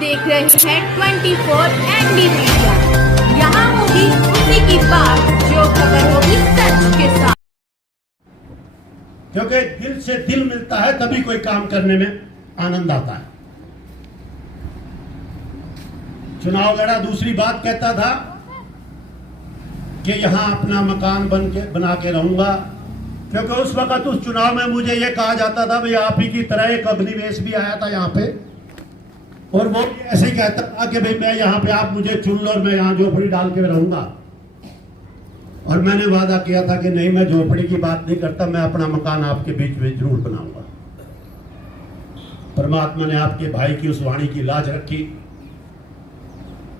देख रहे हैं 24 ND मीडिया। यहाँ होगी उसी की बात जो खबर होगी सच के साथ। क्योंकि दिल से दिल मिलता है तभी कोई काम करने में आनंद आता है। चुनाव लड़ा, दूसरी बात कहता था कि यहां अपना मकान बना के रहूंगा, क्योंकि उस वक्त उस चुनाव में मुझे यह कहा जाता था भाई आप ही की तरह एक अग्निवेश भी आया था यहाँ पे, और वो ऐसे ही कहता था कि भाई मैं यहाँ पे आप मुझे चुन लो और मैं यहाँ झोपड़ी डाल के रहूंगा। और मैंने वादा किया था कि नहीं, मैं झोपड़ी की बात नहीं करता, मैं अपना मकान आपके बीच में जरूर बनाऊंगा। परमात्मा ने आपके भाई की उस वाणी की लाज रखी।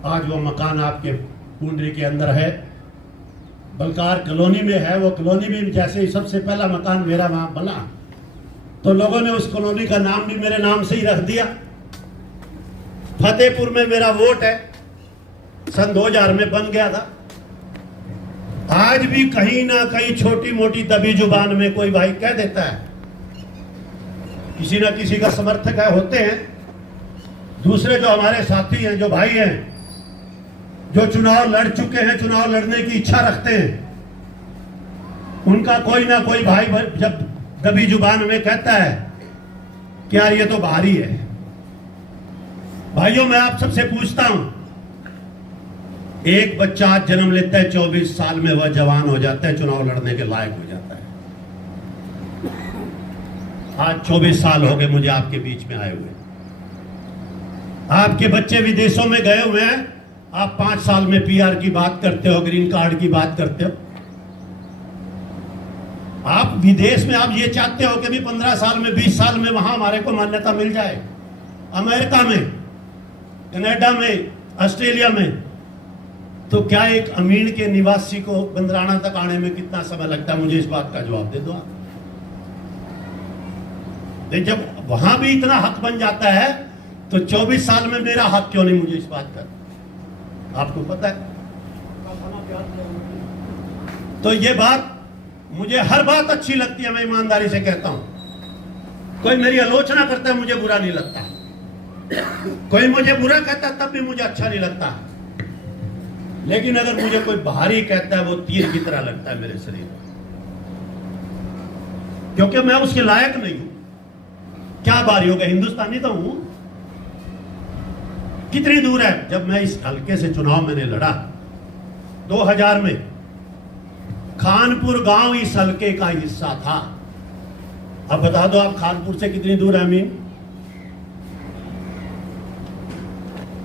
आज वो मकान आपके कुंडली के अंदर है, बलकार कॉलोनी में है। वो कॉलोनी में जैसे ही सबसे पहला मकान मेरा वहां बना तो लोगों ने उस कॉलोनी का नाम भी मेरे नाम से ही रख दिया। फतेहपुर में मेरा वोट है, सन 2000 में बन गया था। आज भी कहीं ना कहीं छोटी मोटी दबी जुबान में कोई भाई कह देता है, किसी ना किसी का समर्थक है, होते हैं। दूसरे जो हमारे साथी हैं, जो भाई हैं, जो चुनाव लड़ चुके हैं, चुनाव लड़ने की इच्छा रखते हैं, उनका कोई ना कोई भाई जब दबी जुबान में कहता है कि यार ये तो बाहरी है। भाइयों, मैं आप सबसे पूछता हूं, एक बच्चा आज जन्म लेता है, 24 साल में वह जवान हो जाता है, चुनाव लड़ने के लायक हो जाता है। आज 24 साल हो गए मुझे आपके बीच में आए हुए। आपके बच्चे विदेशों में गए हुए हैं, आप 5 साल में PR की बात करते हो, ग्रीन कार्ड की बात करते हो। आप विदेश में आप ये चाहते हो कि भी 15 साल में, 20 साल में वहां हमारे को मान्यता मिल जाए। अमेरिका में, कनाडा में, ऑस्ट्रेलिया में, तो क्या एक अमीन के निवासी को बंदराना तक आने में कितना समय लगता है? मुझे इस बात का जवाब दे दो आप। जब वहां भी इतना हक बन जाता है तो 24 साल में मेरा हक क्यों नहीं? मुझे इस बात का आपको पता है। तो ये बात, मुझे हर बात अच्छी लगती है, मैं ईमानदारी से कहता हूं। कोई मेरी आलोचना करता है मुझे बुरा नहीं लगता, कोई मुझे बुरा कहता है तब भी मुझे अच्छा नहीं लगता। लेकिन अगर मुझे कोई बाहरी कहता है वो तीर की तरह लगता है मेरे शरीर में, क्योंकि मैं उसके लायक नहीं हूं। क्या बारी हो गया, हिंदुस्तानी तो हूं। कितनी दूर है? जब मैं इस हल्के से चुनाव मैंने लड़ा 2000 में, खानपुर गांव इस हल्के का हिस्सा था। अब बता दो आप खानपुर से कितनी दूर है अमीन?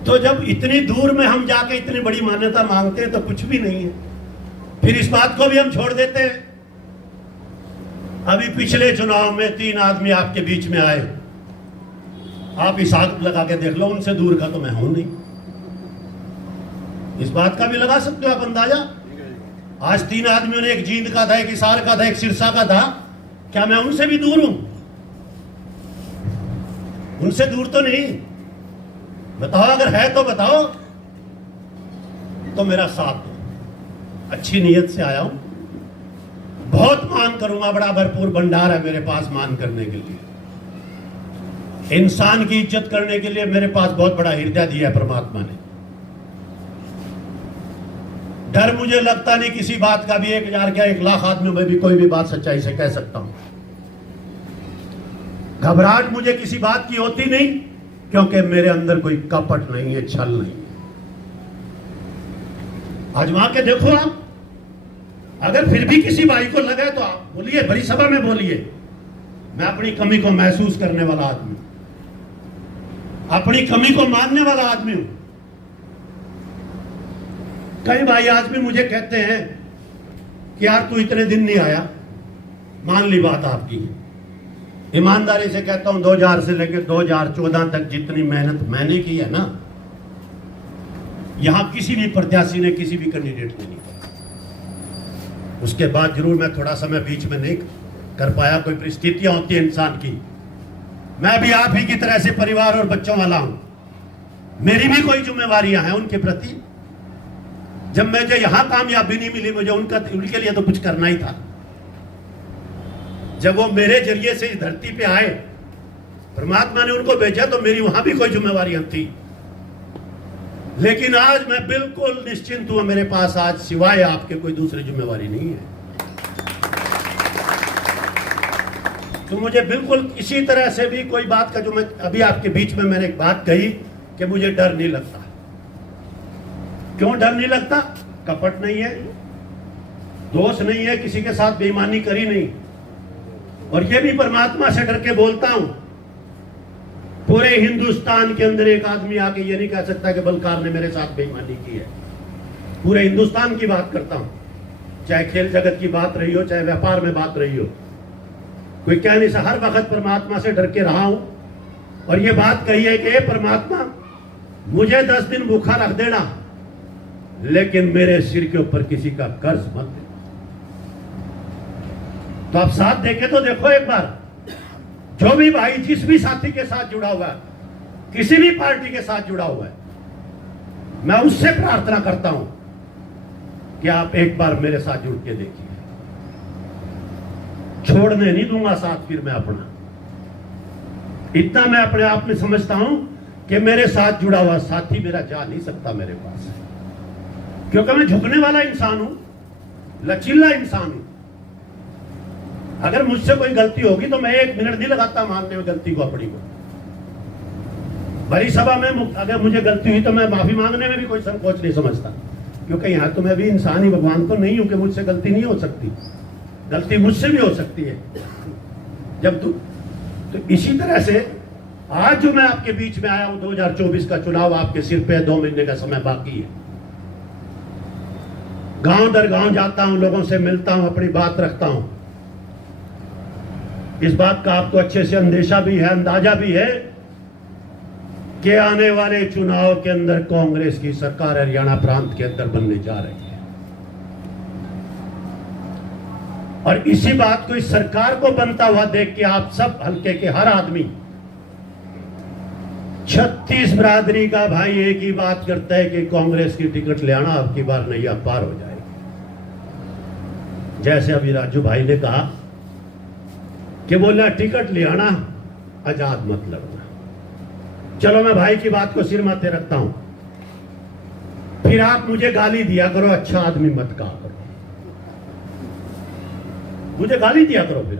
तो जब इतनी दूर में हम जाके इतनी बड़ी मान्यता मांगते हैं तो कुछ भी नहीं है, फिर इस बात को भी हम छोड़ देते हैं। अभी पिछले चुनाव में 3 आदमी आपके बीच में आए, आप हिसाब लगा के देख लो, उनसे दूर का तो मैं हूं नहीं। इस बात का भी लगा सकते हो आप अंदाजा। आज 3 आदमियों ने, एक जींद का था, एक हिसार का था, एक सिरसा का था, क्या मैं उनसे भी दूर हूं? उनसे दूर तो नहीं। बताओ, अगर है तो बताओ, तो मेरा साथ दो। अच्छी नीयत से आया हूं, बहुत मान करूंगा, बड़ा भरपूर भंडार है मेरे पास मान करने के लिए। इंसान की इज्जत करने के लिए मेरे पास बहुत बड़ा हृदय दिया है परमात्मा ने। डर मुझे लगता नहीं किसी बात का भी, 1000 क्या 1,00,000 आदमियों में भी कोई भी बात सच्चाई से कह सकता हूं। घबराहट मुझे किसी बात की होती नहीं, क्योंकि मेरे अंदर कोई कपट नहीं है, छल नहीं। आजमा के देखो आप, अगर फिर भी किसी भाई को लगे तो आप बोलिए, बड़ी सभा में बोलिए। मैं अपनी कमी को महसूस करने वाला आदमी, अपनी कमी को मानने वाला आदमी हूं। कई भाई आज भी मुझे कहते हैं कि यार तू इतने दिन नहीं आया। मान ली बात आपकी, ईमानदारी से कहता हूं 2000 से लेकर 2014 तक जितनी मेहनत मैंने की है ना, यहां किसी भी प्रत्याशी ने, किसी भी कैंडिडेट ने नहीं की। उसके बाद जरूर मैं थोड़ा समय बीच में नहीं कर पाया, कोई परिस्थितियां होती है इंसान की। मैं भी आप ही की तरह से परिवार और बच्चों वाला हूं, मेरी भी कोई जिम्मेवारियां हैं उनके प्रति। जब मुझे यहां कामयाबी नहीं मिली, मुझे उनके लिए तो कुछ करना ही था। जब वो मेरे जरिए से इस धरती पे आए, परमात्मा ने उनको भेजा, तो मेरी वहां भी कोई जिम्मेवारियां थी। लेकिन आज मैं बिल्कुल निश्चिंत हूं, मेरे पास आज सिवाय आपके कोई दूसरी जिम्मेवारी नहीं है। तो मुझे बिल्कुल किसी तरह से भी कोई बात का, जो मैं अभी आपके बीच में मैंने एक बात कही कि मुझे डर नहीं लगता। क्यों डर नहीं लगता? कपट नहीं है, दोष नहीं है, किसी के साथ बेईमानी करी नहीं, और ये भी परमात्मा से डर के बोलता हूं। पूरे हिंदुस्तान के अंदर एक आदमी आके ये नहीं कह सकता कि बलकार ने मेरे साथ बेईमानी की है। पूरे हिंदुस्तान की बात करता हूं, चाहे खेल जगत की बात रही हो, चाहे व्यापार में बात रही हो, कोई कह नहीं सकता। हर वक्त परमात्मा से डर के रहा हूं, और ये बात कही है कि हे परमात्मा, मुझे 10 दिन भूखा रख देना, लेकिन मेरे सिर के ऊपर किसी का कर्ज मत देना। तो आप साथ देखे तो देखो एक बार, जो भी भाई जिस भी साथी के साथ जुड़ा हुआ है, किसी भी पार्टी के साथ जुड़ा हुआ है, मैं उससे प्रार्थना करता हूं कि आप एक बार मेरे साथ जुड़ के देखिए। छोड़ने नहीं दूंगा साथ फिर मैं अपना। इतना मैं अपने आप में समझता हूं कि मेरे साथ जुड़ा हुआ साथी मेरा जा नहीं सकता मेरे पास, क्योंकि मैं झुकने वाला इंसान हूं, लचीला इंसान हूं। अगर मुझसे कोई गलती होगी तो मैं 1 मिनट नहीं लगाता मानने में गलती को अपनी को। बड़ी सभा में अगर मुझे गलती हुई तो मैं माफी मांगने में भी कोई संकोच नहीं समझता, क्योंकि यहां तो मैं भी इंसान ही, भगवान तो नहीं हूं कि मुझसे गलती नहीं हो सकती। गलती मुझसे भी हो सकती है जब तो इसी तरह से आज जो मैं आपके बीच में आया हूं, 2024 का चुनाव आपके सिर पे 2 महीने का समय बाकी है। गांव दर गांव जाता हूं, लोगों से मिलता हूं, अपनी बात रखता हूं। इस बात का आपको अच्छे से अंदेशा भी है, अंदाजा भी है कि आने वाले चुनाव के अंदर कांग्रेस की सरकार हरियाणा प्रांत के अंदर बनने जा रही है। और इसी बात को, इस सरकार को बनता हुआ देख के आप सब हल्के के हर आदमी, 36 बिरादरी का भाई एक ही बात करता है कि कांग्रेस की टिकट ले आना, अब की बार नैया पार हो जाएगी। जैसे अभी राजू भाई ने कहा कि बोला टिकट ले आना, आजाद मत लड़ना। चलो मैं भाई की बात को सिर माथे रखता हूं, फिर आप मुझे गाली दिया करो, अच्छा आदमी मत कहा करो, मुझे गाली दिया करो, फिर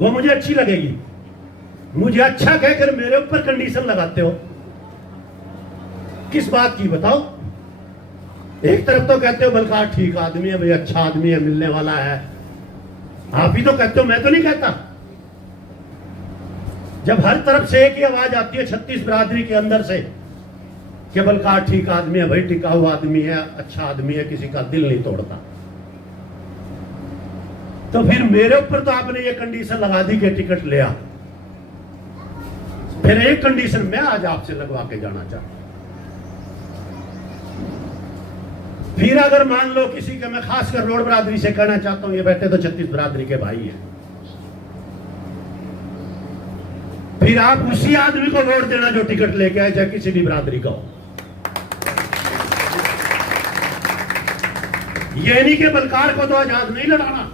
वो मुझे अच्छी लगेगी। मुझे अच्छा कहकर मेरे ऊपर कंडीशन लगाते हो, किस बात की बताओ? एक तरफ तो कहते हो बलकार ठीक आदमी है भाई, अच्छा आदमी है, मिलने वाला है, आप ही तो कहते हो, मैं तो नहीं कहता। जब हर तरफ से एक ही आवाज आती है 36 बिरादरी के अंदर से कि बलकार ठीक आदमी है भाई, टिकाऊ आदमी है, अच्छा आदमी है, किसी का दिल नहीं तोड़ता, तो फिर मेरे ऊपर तो आपने ये कंडीशन लगा दी कि टिकट ले आ। फिर एक कंडीशन मैं आज आपसे लगवा के जाना चाहता हूं। फिर अगर मान लो किसी के, मैं खासकर रोड बिरादरी से कहना चाहता हूं, ये बैठे तो 36 बिरादरी के भाई हैं, फिर आप उसी आदमी को वोट देना जो टिकट लेके आए, चाहे किसी भी बिरादरी का हो। ये नहीं कि बलकार को तो आजाद नहीं लड़ाना,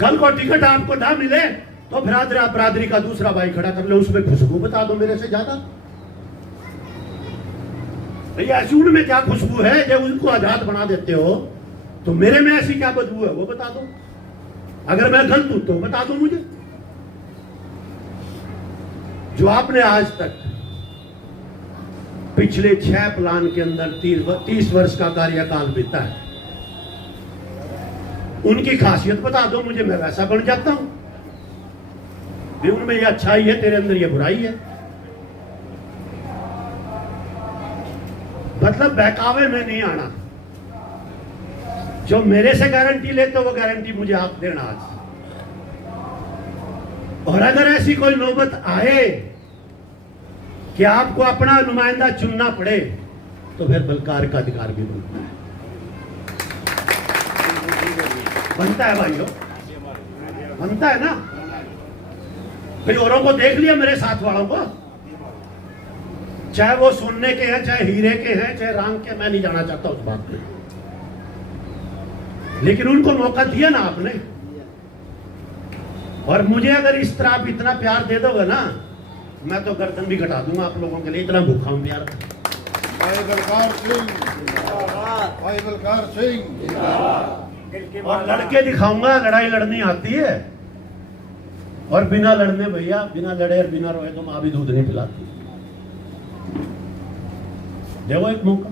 कल को टिकट आपको ना मिले तो बिरादरी का दूसरा भाई खड़ा कर लो, उसमें खुशबू बता दो मेरे से ज्यादा। भैया असूल में क्या खुशबू है, जब उनको आजाद बना देते हो तो मेरे में ऐसी क्या बदबू है वो बता दो। अगर मैं गलत हूं तो बता दो मुझे। जो आपने आज तक पिछले 6 प्लान के अंदर 30 वर्ष का कार्यकाल बीता है, उनकी खासियत बता दो मुझे, मैं वैसा बन जाता हूं। उनमें ये अच्छाई है, तेरे अंदर ये बुराई है। मतलब बहकावे में नहीं आना, जो मेरे से गारंटी लेते वो गारंटी मुझे आप देना आज। और अगर ऐसी कोई नौबत आए कि आपको अपना नुमाइंदा चुनना पड़े, तो फिर बलकार का अधिकार भी बनता है, बनता है भाइयों, बनता है ना। भाई औरों को देख लिया, मेरे साथ वालों को, चाहे वो सोने के हैं, चाहे हीरे के हैं, चाहे राम के, मैं नहीं जाना चाहता उस बात में, लेकिन उनको मौका दिया ना आपने। और मुझे अगर इस तरह आप इतना प्यार दे दोगे ना, मैं तो गर्दन भी घटा दूंगा आप लोगों के लिए, इतना भूखा हूं प्यार। भाई बलकार सिंह, भाई बलकार सिंह। और लड़के दिखाऊंगा लड़ाई लड़नी आती है। और बिना लड़ने भैया, बिना लड़े और बिना रोए तो माँ भी दूध नहीं पिलाती। देखो एक मौका,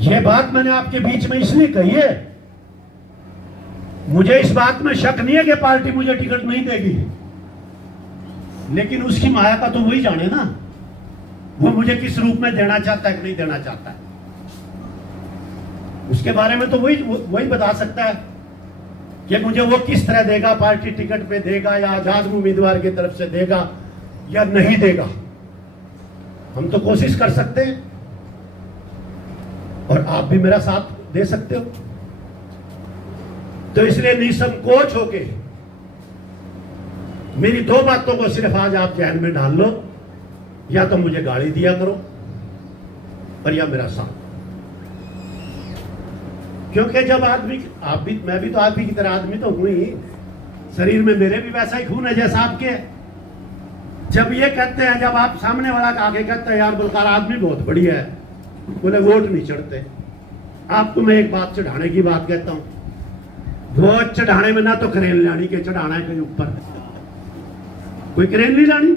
यह बात मैंने आपके बीच में इसलिए कही है, मुझे इस बात में शक नहीं है कि पार्टी मुझे टिकट नहीं देगी, लेकिन उसकी माया का तो वही जाने ना, वो मुझे किस रूप में देना चाहता है कि नहीं देना चाहता है, उसके बारे में तो वही बता सकता है कि मुझे वो किस तरह देगा, पार्टी टिकट पे देगा या आजाद उम्मीदवार की तरफ से देगा या नहीं देगा। हम तो कोशिश कर सकते हैं और आप भी मेरा साथ दे सकते हो। तो इसलिए निसंकोच होके मेरी दो बातों को सिर्फ आज आप ध्यान में डाल लो, या तो मुझे गाली दिया करो और या मेरा साथ। क्योंकि जब आदमी, आप भी, मैं भी तो आदमी की तरह आदमी तो हूं ही, शरीर में मेरे भी वैसा ही खून है जैसा आपके है। जब ये कहते हैं, जब आप सामने वाला आगे कहते हैं यार बलकार आदमी बहुत बढ़िया है, बोले वोट नहीं चढ़ते। आपको मैं एक बात चढ़ाने की बात कहता हूं, वोट चढ़ाने में ना तो करेल लानी के चढ़ाना है कहीं ऊपर, कोई करेल नहीं लानी,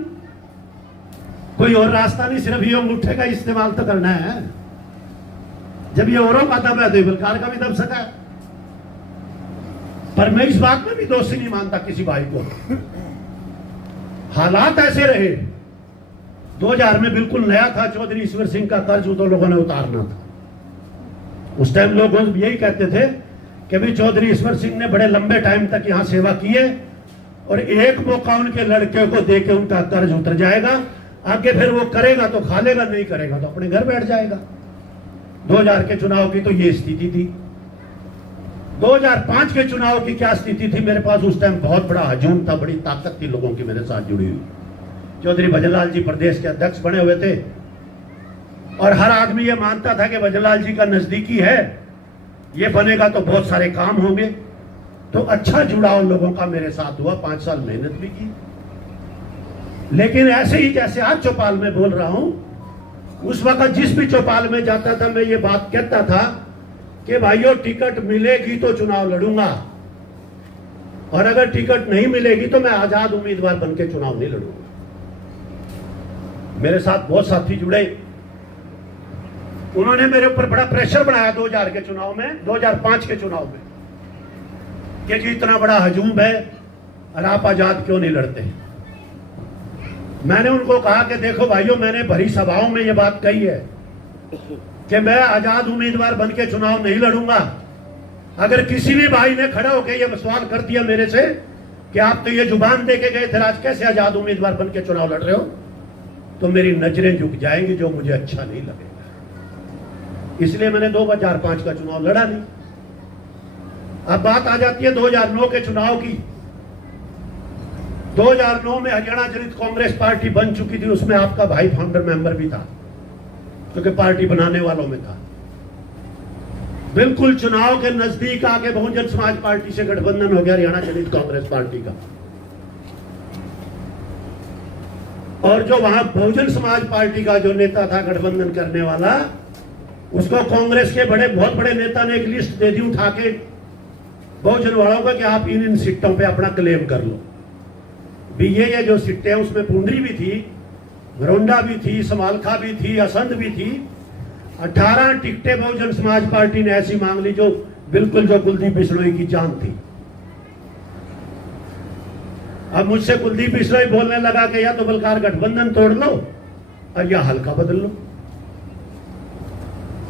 कोई और रास्ता नहीं, सिर्फ ये अंगूठे का इस्तेमाल तो करना है। जब ये औरों का दब है तो बलकार का भी दब सका है। पर मैं इस बात में भी दोषी नहीं मानता किसी भाई को। हालात ऐसे रहे, 2000 में बिल्कुल नया था, चौधरी ईश्वर सिंह का कर्ज तो लोगों ने उतारना था। उस टाइम लोग यही कहते थे कि भाई चौधरी ईश्वर सिंह ने बड़े लंबे टाइम तक यहां सेवा की है और एक मौका उनके लड़के को देके उनका कर्ज उतर जाएगा, आगे फिर वो करेगा तो खा लेगा, नहीं करेगा तो अपने घर बैठ जाएगा। 2000 के चुनाव की तो ये स्थिति थी। 2005 के चुनाव की क्या स्थिति थी, मेरे पास उस टाइम बहुत बड़ा हजूम था, बड़ी ताकत थी लोगों की मेरे साथ जुड़ी हुई। चौधरी भजनलाल जी प्रदेश के अध्यक्ष बने हुए थे और हर आदमी ये मानता था कि भजनलाल जी का नजदीकी है, ये बनेगा तो बहुत सारे काम होंगे। तो अच्छा जुड़ाव लोगों का मेरे साथ हुआ, 5 साल मेहनत भी की। लेकिन ऐसे ही जैसे आज चौपाल में बोल रहा हूं, उस वक्त जिस भी चौपाल में जाता था मैं ये बात कहता था कि भाइयों टिकट मिलेगी तो चुनाव लड़ूंगा, और अगर टिकट नहीं मिलेगी तो मैं आजाद उम्मीदवार बनकर चुनाव नहीं लड़ूंगा। मेरे साथ बहुत साथी जुड़े, उन्होंने मेरे ऊपर बड़ा प्रेशर बनाया 2000 के चुनाव में, 2005 के चुनाव में, कि जी इतना बड़ा हजूम है और आप आजाद क्यों नहीं लड़ते। मैंने उनको कहा कि देखो भाइयों, मैंने भरी सभाओं में ये बात कही है कि मैं आजाद उम्मीदवार बन के चुनाव नहीं लड़ूंगा। अगर किसी भी भाई ने खड़ा होकर ये सवाल कर दिया मेरे से कि आप तो ये जुबान दे के गए थे, आज कैसे आजाद उम्मीदवार बन के चुनाव लड़ रहे हो, तो मेरी नजरें झुक जाएंगी, जो मुझे अच्छा नहीं लगेगा। इसलिए मैंने 2005 का चुनाव लड़ा नहीं। अब बात आ जाती है 2009 के चुनाव की। 2009 में हरियाणा दलित कांग्रेस पार्टी बन चुकी थी, उसमें आपका भाई फाउंडर मेंबर भी था, क्योंकि पार्टी बनाने वालों में था। बिल्कुल चुनाव के नजदीक आके बहुजन समाज पार्टी से गठबंधन हो गया हरियाणा दलित कांग्रेस पार्टी का। और जो वहां बहुजन समाज पार्टी का जो नेता था गठबंधन करने वाला, उसको कांग्रेस के बहुत बड़े नेता ने एक लिस्ट दे दी उठा के बहुजन वालों को कि आप इन सीटों पे अपना क्लेम कर लो। भी ये जो सीटें हैं उसमें पुंडरी भी थी, घरोंडा भी थी, समालखा भी थी, असंध भी थी। 18 टिकटें बहुजन समाज पार्टी ने ऐसी मांग ली जो बिल्कुल जो कुलदीप बिश्नोई की जान थी। अब मुझसे कुलदीप बिश्नोई बोलने लगा कि या तो बलकार गठबंधन तोड़ लो और या हल्का बदल लो।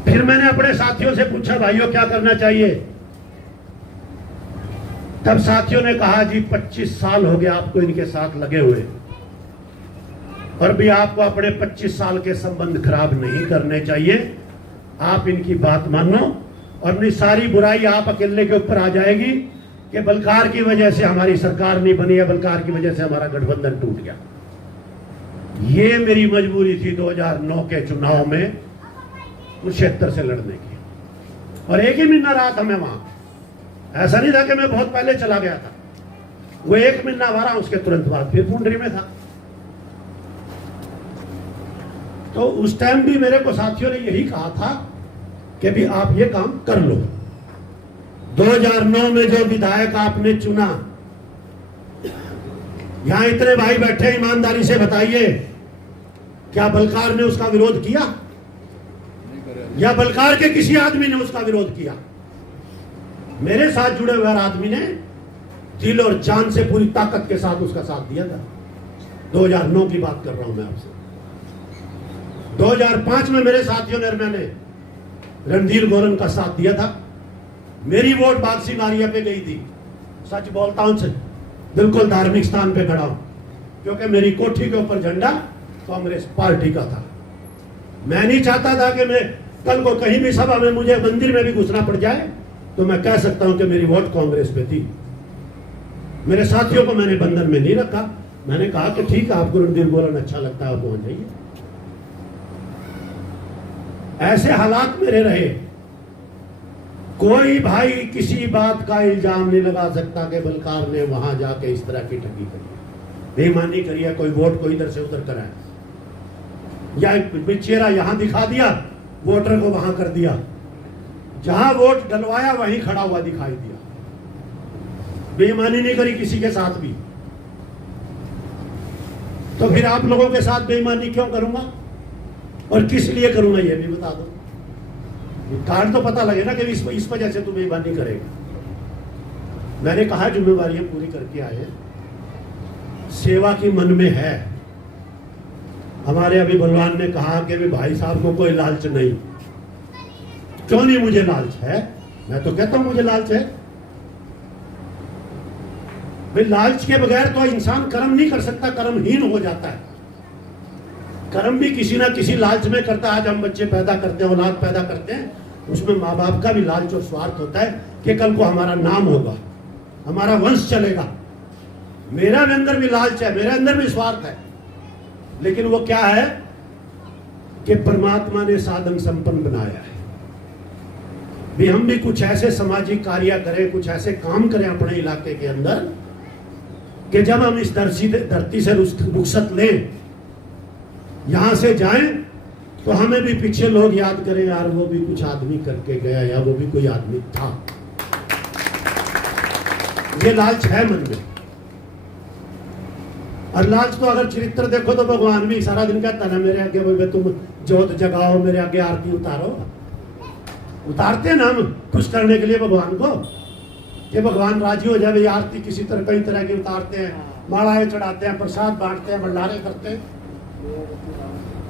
फिर मैंने अपने साथियों से पूछा, भाइयों क्या करना चाहिए। तब साथियों ने कहा, जी 25 साल हो गए आपको इनके साथ लगे हुए, और भी आपको अपने 25 साल के संबंध खराब नहीं करने चाहिए। आप इनकी बात मानो और नहीं सारी बुराई आप अकेले के ऊपर आ जाएगी कि बलकार की वजह से हमारी सरकार नहीं बनी है, बलकार की वजह से हमारा गठबंधन टूट गया। ये मेरी मजबूरी थी 2009 के चुनाव में कुरुक्षेत्र से लड़ने की। और एक ही महीना रहा था मैं वहां, ऐसा नहीं था कि मैं बहुत पहले चला गया था। वो 1 महीना रहा, उसके तुरंत बाद फिर पुंडरी में था। तो उस टाइम भी मेरे को साथियों ने यही कहा था कि भी आप ये काम कर लो। 2009 में जो विधायक आपने चुना, यहां इतने भाई बैठे, ईमानदारी से बताइए, क्या बलकार ने उसका विरोध किया या बलकार के किसी आदमी ने उसका विरोध किया? मेरे साथ जुड़े हुए हर आदमी ने दिल और जान से पूरी ताकत के साथ उसका साथ दिया था। 2009 की बात कर रहा हूं मैं आपसे। 2005 में मेरे साथियों ने, मैंने रणधीर गोलन का साथ दिया था। मेरी वोट बागसी मारिया पे गई थी। सच बोलता हूं, बिल्कुल धार्मिक स्थान पे खड़ा हूं, क्योंकि मेरी कोठी के ऊपर झंडा कांग्रेस पार्टी का था। मैं नहीं चाहता था कि मैं कल को कहीं भी सभा में मुझे मंदिर में भी घुसना पड़ जाए तो मैं कह सकता हूं कि मेरी वोट कांग्रेस पे थी। मेरे साथियों को मैंने बंधन में नहीं रखा। मैंने कहा कि ठीक है, आपको रणधीर गोलन अच्छा लगता है, पहुंच जाइए। ऐसे हालात मेरे रहे। कोई भाई किसी बात का इल्जाम नहीं लगा सकता कि बलकार ने वहां जाके इस तरह की ठगी करी, बेईमानी करी है, कोई वोट को इधर से उधर कराया, या चेहरा यहां दिखा दिया, वोटर को वहां कर दिया, जहां वोट डलवाया वहीं खड़ा हुआ दिखाई दिया। बेईमानी नहीं करी किसी के साथ भी। तो फिर आप लोगों के साथ बेईमानी क्यों करूंगा और किस लिए करूंगा ये भी बता दो। कारण तो पता लगे ना कि इस वजह से तू बेईमानी करेगा। मैंने कहा जिम्मेवारियां पूरी करके आए, सेवा की मन में है। हमारे अभी बलवान ने कहा कि भाई साहब को कोई लालच नहीं। क्यों नहीं मुझे लालच है? मैं तो कहता हूं मुझे लालच है भाई। लालच के बगैर तो इंसान कर्म नहीं कर सकता, कर्महीन हो जाता है। कर्म भी किसी ना किसी लालच में करता है। आज हम बच्चे पैदा करते हैं, औलाद पैदा करते हैं, उसमें माँ बाप का भी लालच और स्वार्थ होता है कि कल को हमारा नाम होगा, हमारा वंश चलेगा। मेरा भी अंदर भी लालच है, मेरे अंदर भी स्वार्थ है, लेकिन वो क्या है कि परमात्मा ने साधन संपन्न बनाया है। भी हम भी कुछ ऐसे सामाजिक कार्य करें, कुछ ऐसे काम करें अपने इलाके के अंदर कि जब हम इस धरती से रुखसत लें, यहां से जाएं, तो हमें भी पीछे लोग याद करें, यार वो भी कुछ आदमी करके गया, या वो भी कोई आदमी था। ये लालच है मन में। और लालच तो अगर चरित्र देखो तो भगवान भी सारा दिन कहता है ना, मेरे आगे वो तुम जोत जगाओ, मेरे आगे आरती उतारो। उतारते हैं ना हम खुश करने के लिए भगवान को, कि भगवान राजी हो जाए। आरती किसी तरह कई तरह की उतारते हैं, मालाएं चढ़ाते हैं, प्रसाद बांटते हैं, भंडारे करते हैं।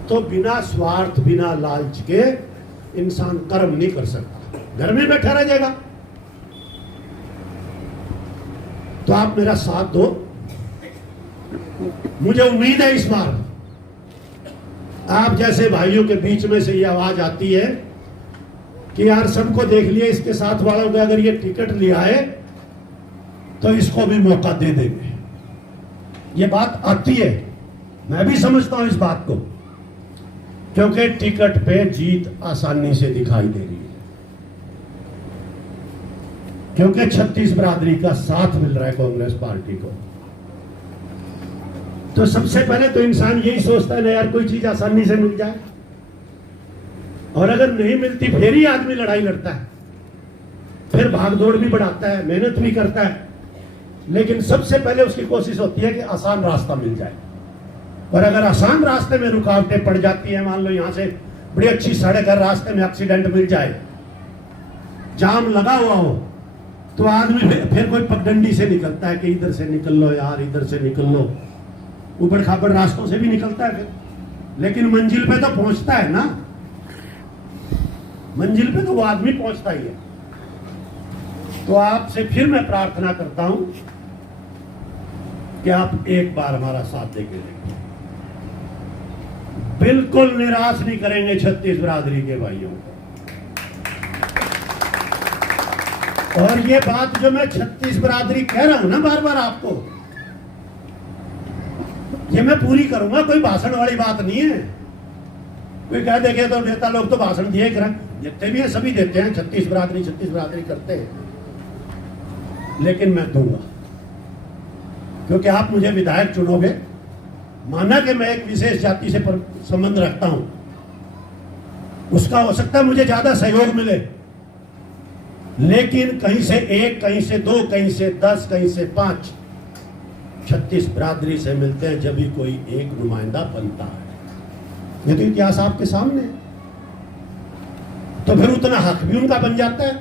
तो बिना स्वार्थ, बिना लालच के इंसान कर्म नहीं कर सकता, घर में बैठा रह जाएगा। तो आप मेरा साथ दो। मुझे उम्मीद है इस बार आप जैसे भाइयों के बीच में से ये आवाज आती है कि यार सबको देख लिया, इसके साथ वालों को अगर ये टिकट लिया है तो इसको भी मौका दे देंगे। ये बात आती है, मैं भी समझता हूं इस बात को, क्योंकि टिकट पे जीत आसानी से दिखाई दे रही है, क्योंकि 36 बरादरी का साथ मिल रहा है कांग्रेस पार्टी को। तो सबसे पहले तो इंसान यही सोचता है ना यार, कोई चीज आसानी से मिल जाए, और अगर नहीं मिलती फिर ही आदमी लड़ाई लड़ता है, फिर भागदौड़ भी बढ़ाता है, मेहनत भी करता है, लेकिन सबसे पहले उसकी कोशिश होती है कि आसान रास्ता मिल जाए। और अगर आसान रास्ते में रुकावटें पड़ जाती है, मान लो यहां से बड़ी अच्छी सड़क है, रास्ते में एक्सीडेंट मिल जाए, जाम लगा हुआ हो, तो आदमी फिर कोई पगडंडी से निकलता है कि इधर से निकल लो यार, इधर से निकल लो, ऊबड़ खाबड़ रास्तों से भी निकलता है फिर, लेकिन मंजिल पे तो पहुंचता है ना, मंजिल पे तो वो आदमी पहुंचता ही है। तो आपसे फिर मैं प्रार्थना करता हूं कि आप एक बार हमारा साथ देके देखिए। बिल्कुल निराश नहीं करेंगे 36 बरादरी के भाइयों को। और ये बात जो मैं 36 बरादरी कह रहा हूं ना बार बार आपको, ये मैं पूरी करूंगा, कोई भाषण वाली बात नहीं है। कोई कह देखे तो नेता लोग तो भाषण दिए करें, जितने भी है सभी देते हैं, 36 बरादरी करते हैं, लेकिन मैं दूंगा, क्योंकि आप मुझे विधायक चुनोगे, माना कि मैं एक विशेष जाति से संबंध रखता हूं, उसका हो सकता है मुझे ज्यादा सहयोग मिले, लेकिन कहीं से 1, कहीं से 2, कहीं से 10, कहीं से 5, 36 बिरादरी से मिलते हैं जब भी कोई एक नुमाइंदा बनता है। ये तो इतिहास आपके सामने है। तो फिर उतना हक भी उनका बन जाता है।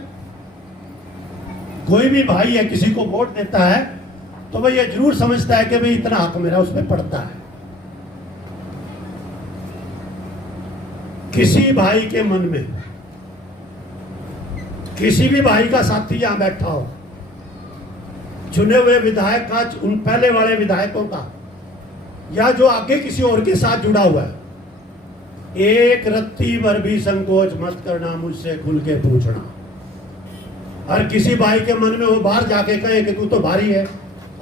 कोई भी भाई है किसी को वोट देता है तो वह ये जरूर समझता है कि भाई इतना हक मेरा उसमें पड़ता है। किसी भाई के मन में, किसी भी भाई का साथी यहां बैठा हो, चुने हुए विधायक का, उन पहले वाले विधायकों का, या जो आगे किसी और के साथ जुड़ा हुआ है, एक रत्ती भर भी संकोच मत करना मुझसे खुल के पूछना। हर किसी भाई के मन में वो बाहर जाके कहे कि तू तो भारी है,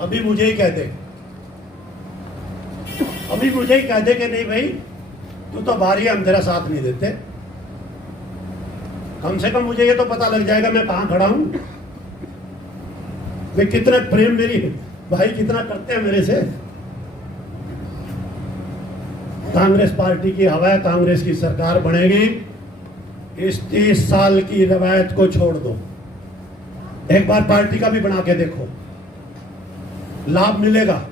अभी मुझे ही कह दे, अभी मुझे ही कह दे कि नहीं भाई तू तो भारी है, हम तेरा साथ नहीं देते। कम से कम मुझे ये तो पता लग जाएगा मैं कहां खड़ा हूं, वे कितना प्रेम मेरी भाई कितना करते हैं मेरे से। कांग्रेस पार्टी की हवा है, कांग्रेस की सरकार बनेगी। इस 30 साल की रवायत को छोड़ दो, एक बार पार्टी का भी बना के देखो, लाभ मिलेगा।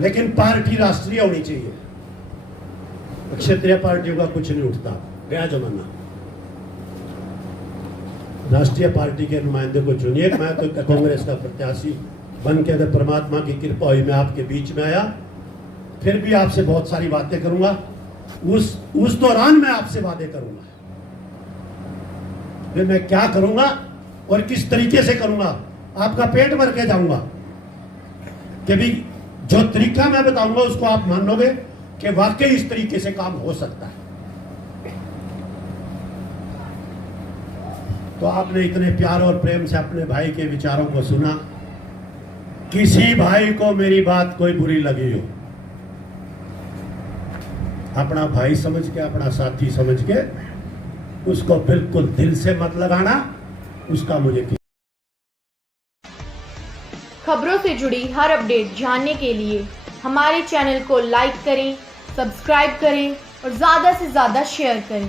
लेकिन पार्टी राष्ट्रीय होनी चाहिए, क्षेत्रीय पार्टियों का कुछ नहीं उठता, गया जमाना। राष्ट्रीय पार्टी के नुमाइंदे को चुनिए। मैं तो कांग्रेस का प्रत्याशी बन के अगर परमात्मा की कृपा हुई मैं आपके बीच में आया, फिर भी आपसे बहुत सारी बातें करूंगा। उस दौरान मैं आपसे वादे करूंगा वे मैं क्या करूंगा और किस तरीके से करूंगा, आपका पेट भर के जाऊंगा कि भी जो तरीका मैं बताऊंगा उसको आप मानोगे कि वाकई इस तरीके से काम हो सकता है। तो आपने इतने प्यार और प्रेम से अपने भाई के विचारों को सुना। किसी भाई को मेरी बात कोई बुरी लगी हो, अपना भाई समझ के, अपना साथी समझ के उसको बिल्कुल दिल से मत लगाना। उसका मुझे खबरों से जुड़ी हर अपडेट जानने के लिए हमारे चैनल को लाइक करें, सब्सक्राइब करें और ज़्यादा से ज़्यादा शेयर करें।